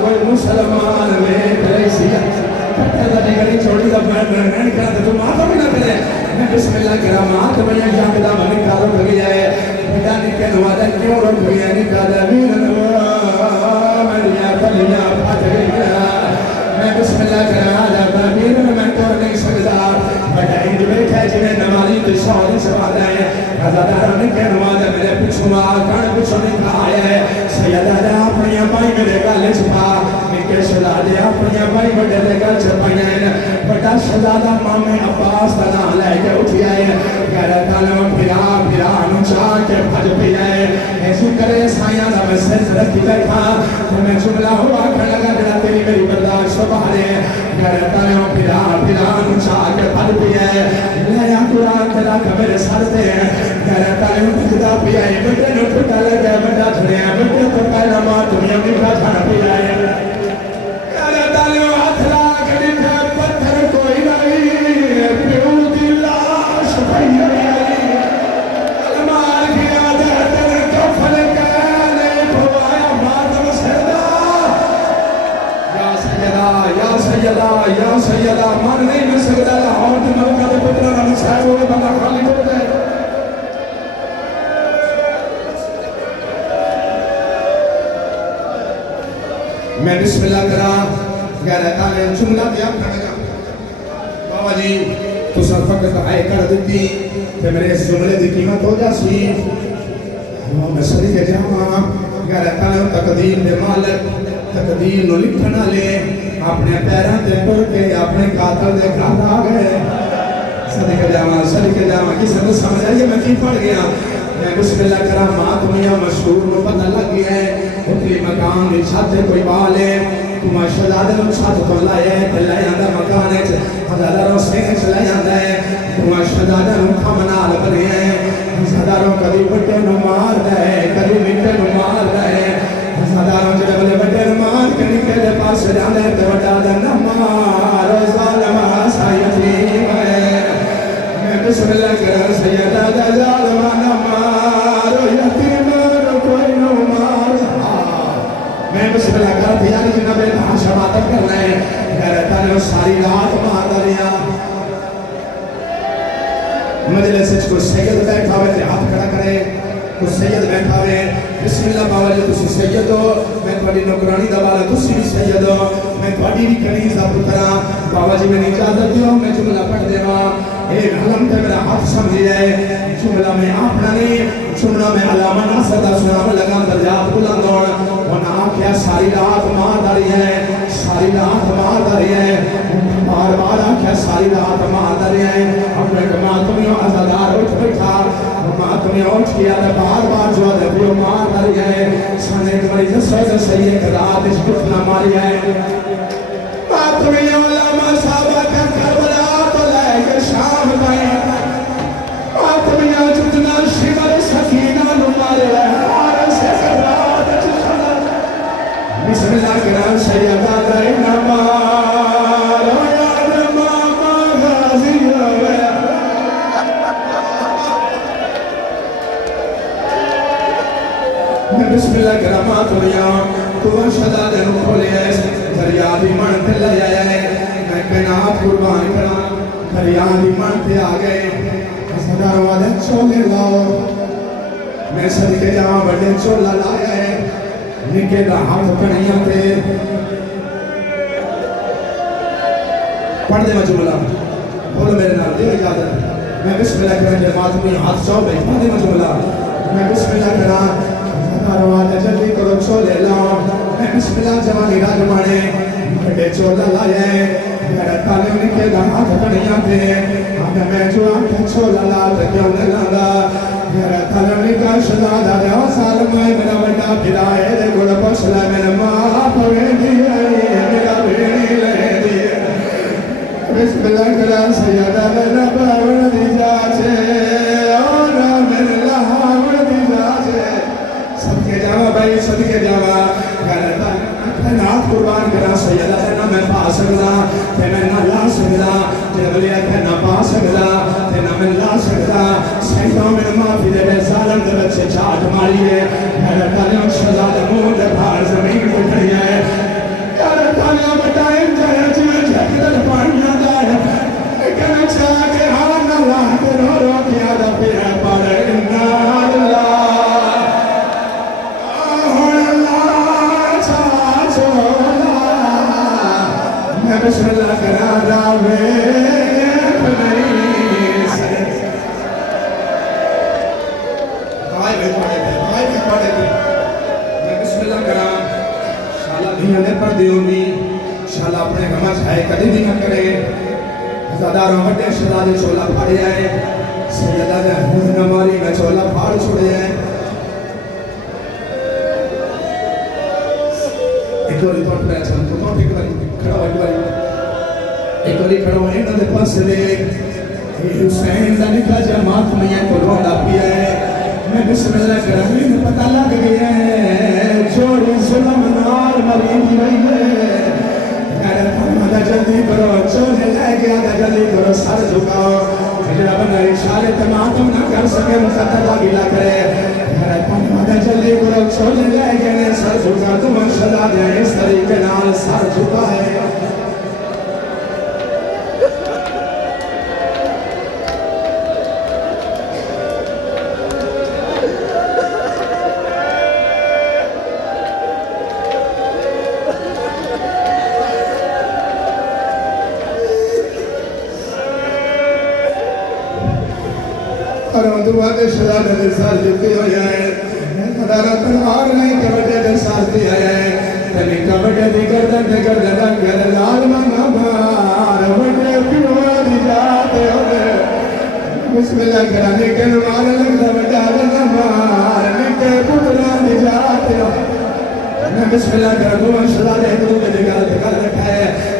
کوئی مسلمان میں کریسی پتہ دا نگری چھوڑی دا بڑھنے کرا تو ماتا بھی نہ کرے میں بسم اللہ کرا مات میں جاگ دا منی کارو بھگی جائے بڑا نکے نوارے کیوں رو بھگی ہے نکا دا میر نوار مریا پلیا پھاٹ گیا میں بسم اللہ کرا دا میر میں تو نہیں سکتا بڑا ہی جو بیٹھا ہے جنہیں نمالی تو شاہدی سے بات ہے حضادہ نکے نوارے میرے پچھوا کان پچھو نکا آئے ہے سیدہ دا اپنی امائی میرے گالے چھپا نکے شہزادے اپنی امائی بڑے دے گل چھپائیں بڑا شہزادہ مامے عباس تنا لے کے اٹھی آئے غیرت علم پھرا پھرا نچا کے بھج پی آئے ایسو کرے سائیاں دا میں سیز رکھی بیٹھا میں جملہ ہوا کھڑ لگا جڑا تیری میری برداشت سو بہارے غیرت علم پھرا پھرا نچا کے بھج پی آئے لیا قرآن تیرا کبھر سر دے غیرت علم بھجدہ پی آئے بڑے نو ٹھٹا لگے بڑا جھڑے بڑے تو پہلا ماں تمہیں اپنی کا جھڑا پی آئے غیرت علم ہاتھ لاکھ نکھے پتھر کوئی نہیں پیو دی لاش بھائی علمار کی عادت نے کفن کہنے پھوایا ماتم سیدہ یا سیدہ یا سیدہ یا سیدہ مان نہیں میں سیدہ لاہور دی ملکہ دے پترہ نمی صاحب ہوئے بندہ خالی ہو جائے میں بسم اللہ کرا غیرت عالم جملہ دیا کھڑا بابا جی تو سر فقط آئے کر دیتی کہ میرے اس جملے دی قیمت ہو جا سی میں سری کے جامعہ غیرت عالم تقدیر دے مالک تقدیر نو لکھنا لے اپنے پیران دے پر کے اپنے قاتل دے گھر آ گئے سری کے جامعہ کسی نے سمجھ آئیے میں کی پڑھ گیا میں بسم اللہ کرا ماتمیاں مشہور نو پتہ لگ گیا ہے اتلی مکان دی چھت کوئی بال ہے تمہا شہزادے نو چھت تو لائے لائے آندہ مکان ہے حضادہ رو سینگ چلائے آندہ ہے تمہا شہزادے نو کھمنال بنے ہیں حضادہ رو کبھی بٹے نو مار دے کبھی مٹے نو مار دے حضادہ رو جلے بلے بٹے نو مار کے نکے دے پاس جاندے تے بٹا دے نمار ظالم آسا یتیم ہے میں بسم اللہ کرا سیدہ دا ظالم نمار یتیم کوئی نو مار میں بسم اللہ کرا تیاری جنہ بے تحا شباتت کرنا ہے غیرت عالم ساری رات مار دریا مجلس سے کوئی سید بیٹھا ہوئے تھے ہاتھ کھڑا کرے کوئی سید بیٹھا ہوئے بسم اللہ بابا جی تسی سید ہو میں تھوڑی نوکرانی دبالا تسی بھی سید ہو میں تھوڑی بھی کنیزہ پترا بابا جی میں اجازت دیو میں جملہ پڑھ دے ماں ایک حلم تے میرا ہاتھ سمجھی جائے جملہ میں اپنا نہیں جملہ میں علامہ ناصر دا سنام لگا درجات بلند ہونا وہاں آکھیا ساری رات مار داری ہے ساری رات مار داری ہے بار بار آکھیا ساری رات مار داری ہے اپنے کماں تمہیں آزادار اٹھ بیٹھا ماں تمہیں اٹھ کیا دے بار بار جو دے بیو مار داری ہے سانے ایک مریض سوئے صحیح ایک رات اس کتنا ماری ہے ماں تمہیں علامہ صحابہ کا کربلا تو لے کے شام دائیں ماں تمہیں جتنا شمر سکینہ نمارے ہار سے رات چشنا بسم اللہ کرام سیدہ دائی نمار یاد ماما غازی ہوئے جماعت ہویا تو شہزادے نو کھولیا دریا دی من تے لے آیا میں کائنات قربان کراں دریا دی من تے آ گئے ہزاروں والے چولے لاؤ میں صدقے جاواں بڑے چولا لایا ہے نکے دا ہاتھ کڑیاں تے پڑھ دے مجموعہ بولو میرے نال دیو اجازت میں بسم اللہ کریں جماعت میں ہاتھ چاہو بھائی پڑھ دے مجموعہ میں بسم اللہ کراں ہزاروں والے جلدی کرو چولے لاؤ میں بسم اللہ جوانی راج مانے بڑے چولا لایا ہے میرا تانے نکے دا ہاتھ کڑیاں تے میں جو آنکھیں چھولا لا تے کیوں نہ لاندہ میرا تانے کا شہزادہ دے او سالم ہے میرا بڑا پھرا ہے دے گل پوچھلا میرا ماں پوے دی ہے میرا بھیڑی لے دی بسم اللہ کرا سیدہ میرا باون دی جاچے اور میرا لہاون دی جاچے صدقے جاوا بھائی صدقے جاوا میرا نات قربان کرا سیدہ نہ میں پا سکدا تے میں نہ لا سکدا تے ولی تے نہ پا سکدا تے نہ میں لا سکدا سیدوں میں معافی دے ظالم دے بچے چاٹ ماری ہے میرا تعلیم شہزادہ منہ دے بھار زمین پہ کھڑی ہے میرا تعلیم بٹائیں جائے جیویں جھکدل پانیاں دا ہے کہنا چاہ کے ہاں نہ لا کے رو رو کیا دا پھر پڑھ انا اللہ بسم اللہ کرا راوے نہیں سے بھائی بھی پڑھے تھے میں بسم اللہ کرا شالا دھیاں دے پر دیوں بھی شالا اپنے غمہ چھائے کدی بھی نہ کرے ہزاداروں بڑے شہزادے چولا پھاڑے آئے سیدہ دے ہون نہ ماری میں چولا پھاڑ چھوڑے آئے ایک اور ریپورٹ پہ اچھا تو ایک باری کھڑا ہو ایک باری کھڑا ہو انہوں نے پاس لے حسین دا نکا جماعت میں یہ قربان دا پیا ہے میں بسم اللہ کرمی میں پتہ لگ گیا ہے چوری ظلم نار مریم کی رہی ہے میرے فرمادا جلدی کرو چونے لے گیا دا جلدی کرو سر جھکاؤ جڑا بندہ اشارے تمام نہ کر سکے مقدر گلا کرے میرے فرمادا جلدی کرو چونے لے گئے سر جھکا تم شہزادے اس طریقے نال سر جھکا ہے اور دعا دے شہزادے دے سر جھکے ہوئے ہیں خدا تلوار نہیں کہ بڑے دے ساتھ دیا ہے تنی کا بڑے دی گردن دے گردن رنگ لال منگا مار بڑے پیوہ دی جاتے ہوئے بسم اللہ کرانے کے نوار لگتا بڑا لگا مار نکے پترہ دی جاتے ہوئے میں بسم اللہ کرانے کو شہزادے دے گردن دے گردن رکھا ہے